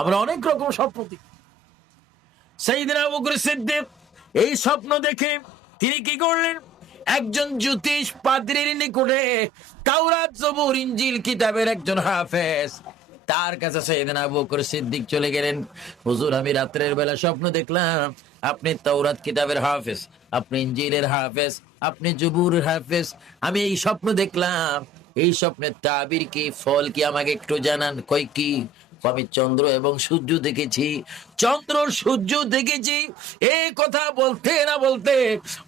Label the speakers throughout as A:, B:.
A: আমরা অনেক রকম স্বপ্ন দেখি আবু বকর সিদ্দিক এই স্বপ্ন দেখে তিনি কি করলেন? একজন জ্যোতিষ পাদ্রীর নিকটে তাওরাত জবুর ইঞ্জিল কিতাবের একজন হাফেজ। তার কাছে সেদিন আবু বকর সিদ্দিক চলে গেলেন। হুজুর, আমি রাত্রের বেলা স্বপ্ন দেখলাম, আপনি তাওরাত কিতাবের হাফেজ, আপনি ইঞ্জিলের হাফেজ, আপনি জবুরের হাফেজ। আমি এই স্বপ্ন দেখলাম, এই স্বপ্নের তাবির কি, ফল কি আমাকে একটু জানান, কই কি? আমি চন্দ্র এবং সূর্য দেখেছি। চন্দ্র সূর্য দেখেছি। এই কথা বলতে না বলতে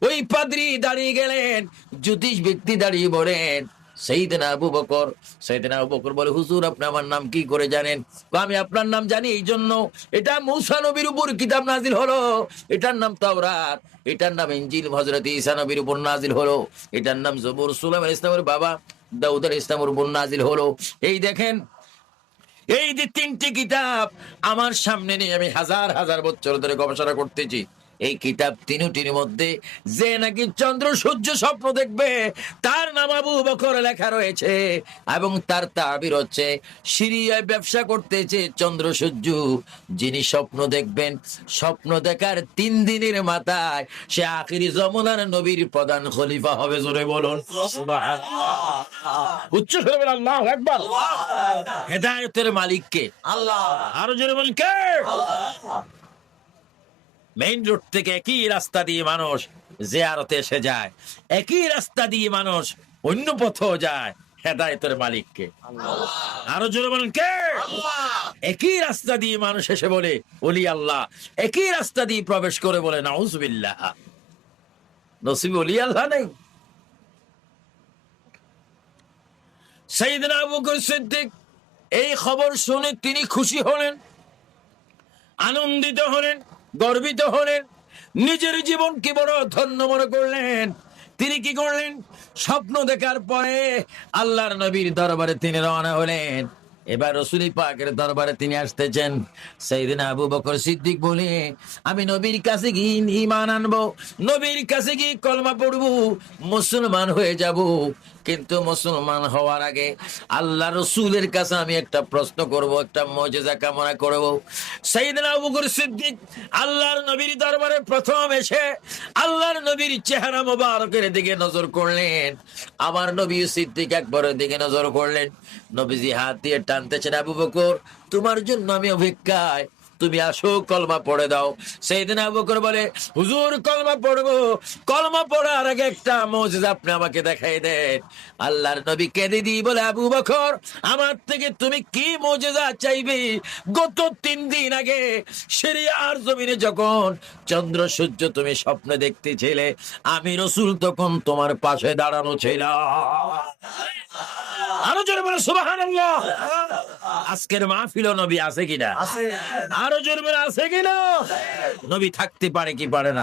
A: ওই পাদ্রি দাঁড়িয়ে গেলেন, জ্যোতিষ ব্যক্তি দাঁড়িয়ে বলেন সেইদিন আবু বকর, সেইদিন আবু বকর বলে, হুজুর, আপনি আমার নাম কি করে জানেন? আমি আপনার নাম জানি, এই জন্য এটা মুসা নবীর উপর কিতাব নাজিল হলো। এটার নাম তাওরাত, এটার নাম ইঞ্জিল হজরত ঈসা নবীর উপর নাজিল হলো। এটার নাম জবুর সুলাইমান ইসলামের বাবা, দাউদ আলাইহিস ইসলামের উপর নাজিল হলো। এই দেখেন এই যে তিনটি কিতাব আমার সামনে নিয়ে আমি হাজার হাজার বছর ধরে গবেষণা করতেছি। এই কিতাব তিনটির মধ্যে যে নাকি চন্দ্র সূর্য স্বপ্ন দেখবে তার নাম আবু বকর লেখা রয়েছে এবং তার তাবির হচ্ছে সিরিয়ায় ব্যবসা করতেছে চন্দ্র সূর্য। যিনি স্বপ্ন দেখবেন স্বপ্ন দেখার তিন দিনের মাথায় সে আখিরি জমনার নবীর প্রধান খলিফা হবে জোরে বলুন। উচ্চ করে বলেন আল্লাহু আকবার। হেদায়েতের মালিককে।
B: আল্লাহ।
A: আরও জোরে বলেন কে? মেইন রোড থেকে একই রাস্তা দিয়ে মানুষ জিয়ারতে এসে যায়। একই রাস্তা দিয়ে মানুষ অন্য পথেও যায় হেদায়েতের মালিককে। আরও জোরে বলেন কে? একই রাস্তা দিয়ে মানুষ এসে বলে ওলি আল্লাহ। একই রাস্তা দিয়ে প্রবেশ করে বলে নাউজুবিল্লাহ। নসিব ওলি আল্লাহ নেই। সাইদিন আবু সিদ্দিক এই খবর শুনে তিনি খুশি হলেন আনন্দিত হলেন। গর্বিত হলেন নিজের জীবনকে বড় ধন্য মনে করলেন? তিনি কি করলেন? স্বপ্ন দেখার পরে আল্লাহর নবীর দরবারে তিনি রওনা হলেন। এবার রসুলি পাকের দরবারে তিনি আসতেছেন। সেই দিন আবু বকর সিদ্দিক বলে, আমি নবীর কাছে গিয়ে ইমান আনব, নবীর কাছে গিয়ে কলমা পড়ব, মুসলমান হয়ে যাব। কিন্তু মুসলমান হওয়ার আগে আল্লাহ রসুলের কাছে আমি একটা প্রশ্ন করব, একটা মজেজা কামনা করব। সেইদিন আবু বকর সিদ্দিক আল্লাহর নবীর দরবারে প্রথম এসে আল্লাহর নবীর চেহারা মোবারকের দিকে নজর করলেন। আমার নবী সিদ্দিক একবারের দিকে নজর করলেন। নবীজি হাত দিয়ে টানতেছেন আবু বকর, তোমার জন্য আমি অপেক্ষায়। তুমি আসো, কলমা পড়ে দাও। সেই দিন আবু বকর বলে, হুজুর, কলমা পড়ব। কলমা পড়ার আগে একটা মজেজ আপনি আমাকে দেখাই দেন। আল্লাহর নবী কেঁদে দিই বলে, আবু বকর, আমার থেকে তুমি কি মজেজা চাইবে? গত তিন দিন আগে সিরিয়ার জমিনে যখন চন্দ্র সূর্য তুমি স্বপ্নে দেখতেছিলে, আমি রসুল তখন তোমার পাশে দাঁড়ানো ছিলাম। আরও জোরে বলে সুবাহান আজকের মাহফিল নবী আছে কিনা? আরও জোরে বলে আছে কিনা? নবী থাকতে পারে কি পারে না?